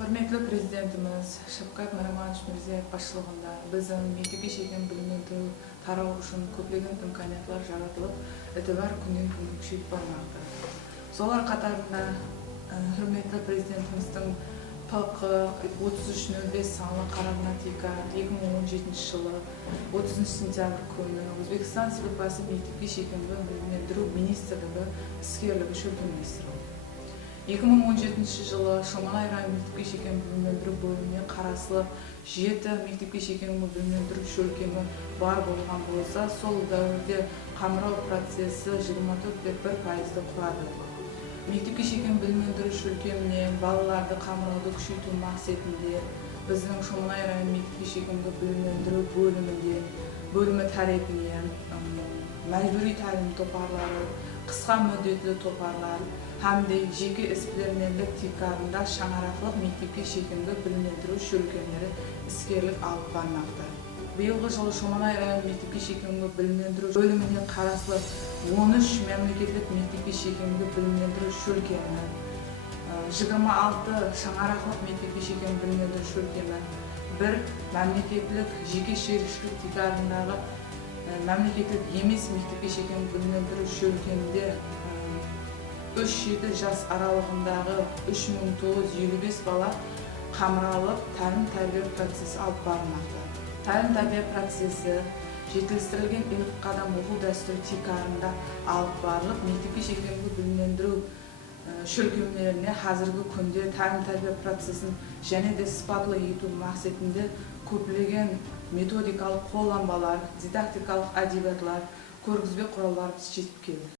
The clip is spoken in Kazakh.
Құрметті президентіміз Шавкат Мироманович Мирзиев басшылығында біздің мектепке шейінгі білімді тарау үшін көптеген имканиятлар жаратылып, этибар күннен күнге күшейіп бармақта. Солар қатарында құрметті президентіміздің ПQ 3305 санлы қарарына тека 2017 жылы 30 сентябрь күні Өзбекстан Республикасы мектепке шейінгі білімдендіру министрлігі іскерлігі шөлтеместірі 2017 жылы Шомалай район мектепке шейінгі білімдендіру бөліміне қарасылы жеті мектепке шейінгі білімдендіру шөлкемі бар болған болса, сол дәуірде қамырау процесі 24,1 пайызды құрады. Мектепке шейінгі білімдендіру шөлкеміне балаларды қамырауды күшейту мақсатында біздің Шомалай район мектепке шейінгі білімдендіру бөлімінде бөлімі тарапынан мәжбүри тәлім топарлары, қысқа мүдделі топарлар hamda жеке ісбермендік тикарында шаңырақлық мектепке шейінгі білімдендіру шөлкемдері іскерлік алып бармақта. Биылғы жылы Шомалай район мектепке шейінгі білімдендіру бөліміне қарасылы 13 мемлекеттік мектепке шейінгі білімдендіру шөлкемі, 26 шаңырақлық мектепке шейінгі білімдендіру шөлкемі, бір мемлекеттік жеке шерішілік тикарындағы мемлекеттік емес мектепке шейінгі білімдендіру шөлкемінде 3-7 жас аралығындағы 3955 бала қамыралып тәлім тәрбие процесі алып бармақта. Тәлім тәрбие процесі жетілістірілген қадам оқу дәстүрі тикарында алып барылып, мектепке шейінгі білімдендіру шөлкемлеріне қазіргі күнде тәлім тәрбие процесін және де сыпатлы ету мақсатында көптеген методикалық қолданбалар, дидактикалық әдебиетлар, көргізбе құралдар жетіп келді.